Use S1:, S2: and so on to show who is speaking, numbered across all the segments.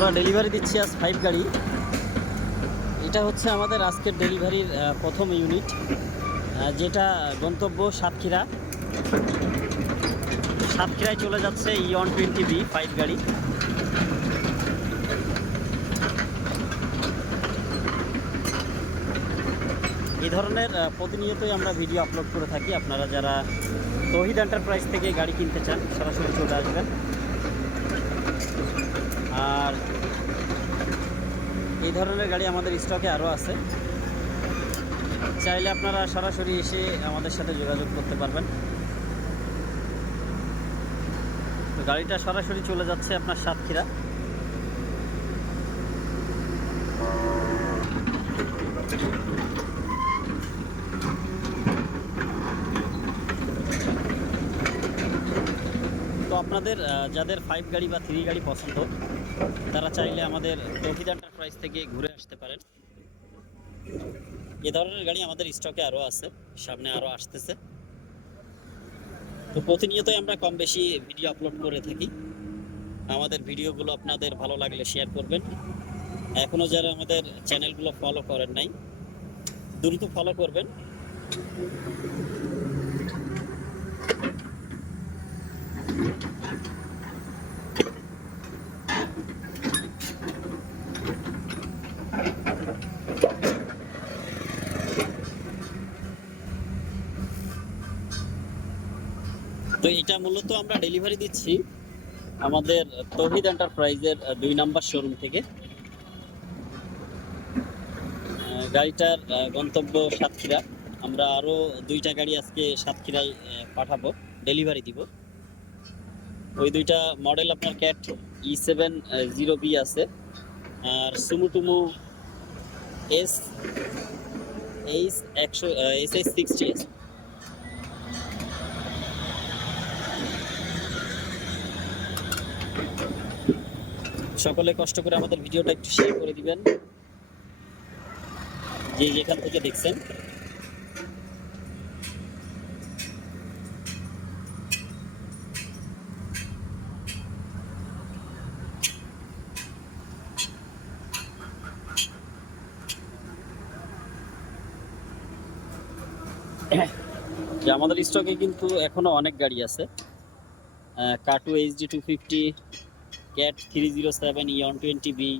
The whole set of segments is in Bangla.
S1: আমরা ডেলিভারি দিচ্ছি আজ ফাইভ গাড়ি। এটা হচ্ছে আমাদের আজকের ডেলিভারির প্রথম ইউনিট যেটা গন্তব্য সাতক্ষীরা। সাতক্ষীরায় চলে যাচ্ছে ইয়ন টোয়েন্টি বি ফাইভ গাড়ি। এই ধরনের প্রতিনিয়তই আমরা ভিডিও আপলোড করে থাকি। আপনারা যারা তহিদ এন্টারপ্রাইজ থেকে গাড়ি কিনতে চান, সরাসরি চলে আসবেন। আর এই ধরনের গাড়ি আমাদের স্টকে আরও আছে। চাইলে আপনারা সরাসরি এসে আমাদের সাথে যোগাযোগ করতে পারবেন। তো গাড়িটা সরাসরি চলে যাচ্ছে আপনার সাতক্ষীরা। আপনাদের যাদের ফাইভ গাড়ি বা থ্রি গাড়ি পছন্দ, তারা চাইলে আমাদের তৌহিদ এন্টারপ্রাইজ থেকে ঘুরে আসতে পারেন। এ ধরনের গাড়ি আমাদের স্টকে আরও আছে, সামনে আরও আসতেছে। তো প্রতিনিয়তই আমরা কম বেশি ভিডিও আপলোড করে থাকি। আমাদের ভিডিওগুলো আপনাদের ভালো লাগলে শেয়ার করবেন। এখনও যারা আমাদের চ্যানেলগুলো ফলো করেন নাই, দ্রুত ফলো করবেন। তো এটা মূলত আমরা ডেলিভারি দিচ্ছি আমাদের তৌহিদ এন্টারপ্রাইজের দুই নাম্বার শোরুম থেকে। গাড়িটার গন্তব্য সাতক্ষীরা। আমরা আরও দুইটা গাড়ি আজকে সাতক্ষীরায় পাঠাবো ডেলিভারি দিব। ওই দুইটা মডেল আপনার Cat E seven zero B আছে। আর সুমুটুমু এস এইচ একশো এস এইচ সিক্সটি সকলে কষ্ট করে আমাদের ভিডিওটা একটু শেয়ার করে দিবেন। যে যেখান থেকে দেখছেন। আমাদের স্টকে কিন্তু এখনও অনেক গাড়ি আছে। কাটু HD two fifty Cat three zero seven ইয়ন twenty B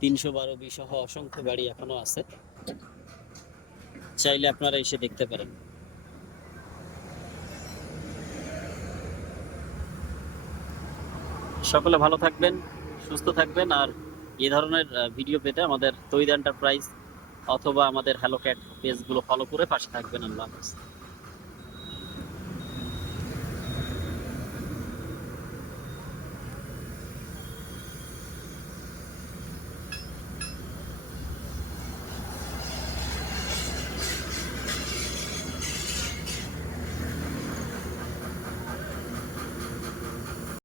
S1: তিনশো বারো বি সহ অসংখ্য গাড়ি এখনও আছে। চাইলে আপনারা এসে দেখতে পারেন। সকলে ভালো থাকবেন, সুস্থ থাকবেন, আর এ ধরনের ভিডিও পেতে আমাদের তৈরি এন্টারপ্রাইজ অথবা আমাদের হ্যালো ক্যাট পেজগুলো ফলো করে পাশে থাকবেন। আল্লাহ হাফেজ।